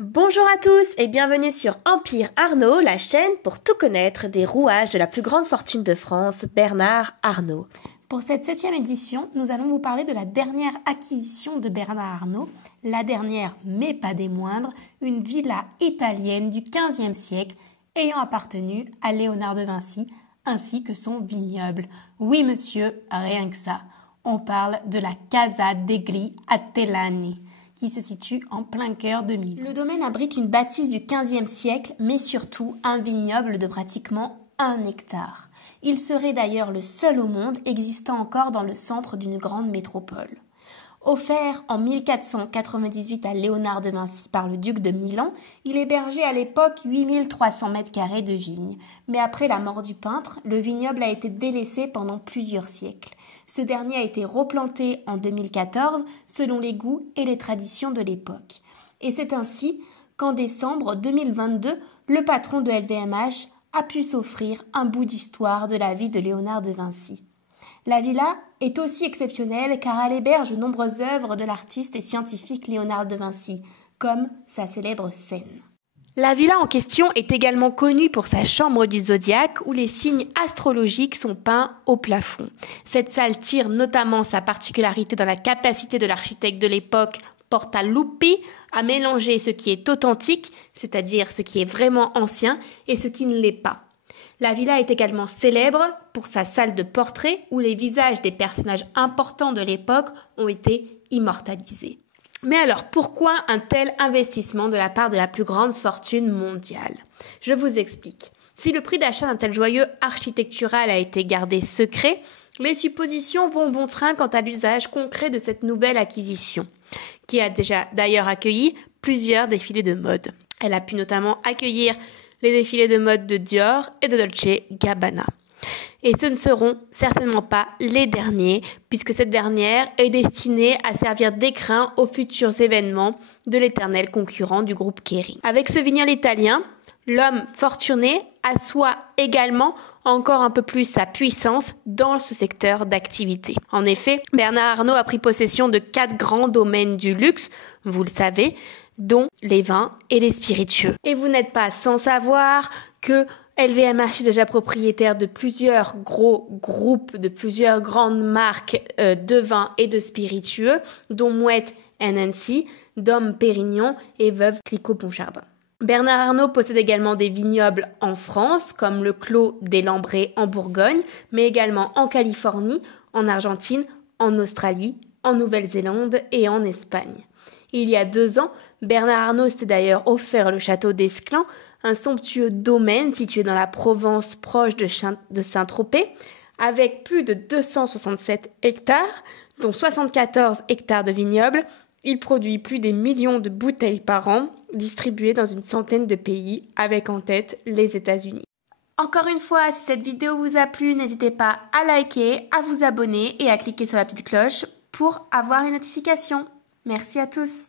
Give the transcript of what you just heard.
Bonjour à tous et bienvenue sur Empire Arnaud, la chaîne pour tout connaître des rouages de la plus grande fortune de France, Bernard Arnault. Pour cette 7e édition, nous allons vous parler de la dernière acquisition de Bernard Arnault, la dernière mais pas des moindres, une villa italienne du XVe siècle ayant appartenu à Léonard de Vinci ainsi que son vignoble. Oui monsieur, rien que ça. On parle de la Casa degli Atellani, qui se situe en plein cœur de Milan. Le domaine abrite une bâtisse du XVe siècle, mais surtout un vignoble de pratiquement 1 hectare. Il serait d'ailleurs le seul au monde existant encore dans le centre d'une grande métropole. Offert en 1498 à Léonard de Vinci par le duc de Milan, il hébergeait à l'époque 8300 m² de vignes. Mais après la mort du peintre, le vignoble a été délaissé pendant plusieurs siècles. Ce dernier a été replanté en 2014 selon les goûts et les traditions de l'époque. Et c'est ainsi qu'en décembre 2022, le patron de LVMH a pu s'offrir un bout d'histoire de la vie de Léonard de Vinci. La villa est aussi exceptionnelle car elle héberge de nombreuses œuvres de l'artiste et scientifique Léonard de Vinci, comme sa célèbre scène. La villa en question est également connue pour sa chambre du zodiaque où les signes astrologiques sont peints au plafond. Cette salle tire notamment sa particularité dans la capacité de l'architecte de l'époque, Portaluppi, à mélanger ce qui est authentique, c'est-à-dire ce qui est vraiment ancien, et ce qui ne l'est pas. La villa est également célèbre pour sa salle de portrait où les visages des personnages importants de l'époque ont été immortalisés. Mais alors, pourquoi un tel investissement de la part de la plus grande fortune mondiale? Je vous explique. Si le prix d'achat d'un tel joyau architectural a été gardé secret, les suppositions vont bon train quant à l'usage concret de cette nouvelle acquisition, qui a déjà d'ailleurs accueilli plusieurs défilés de mode. Elle a pu notamment accueillir les défilés de mode de Dior et de Dolce Gabbana. Et ce ne seront certainement pas les derniers, puisque cette dernière est destinée à servir d'écrin aux futurs événements de l'éternel concurrent du groupe Kering. Avec ce vignoble italien, l'homme fortuné assoit également encore un peu plus sa puissance dans ce secteur d'activité. En effet, Bernard Arnault a pris possession de 4 grands domaines du luxe, vous le savez, dont les vins et les spiritueux. Et vous n'êtes pas sans savoir que LVMH est déjà propriétaire de plusieurs gros groupes, de plusieurs grandes marques de vins et de spiritueux, dont Moët Hennessy, Dom Pérignon et Veuve Clicquot-Ponsardin. Bernard Arnault possède également des vignobles en France, comme le Clos des Lambrets en Bourgogne, mais également en Californie, en Argentine, en Australie, en Nouvelle-Zélande et en Espagne. Il y a 2 ans, Bernard Arnault s'est d'ailleurs offert le château d'Esclans, un somptueux domaine situé dans la Provence proche de Saint-Tropez, avec plus de 267 hectares, dont 74 hectares de vignobles. Il produit plus des millions de bouteilles par an, distribuées dans une centaine de pays, avec en tête les États-Unis. Encore une fois, si cette vidéo vous a plu, n'hésitez pas à liker, à vous abonner et à cliquer sur la petite cloche pour avoir les notifications. Merci à tous.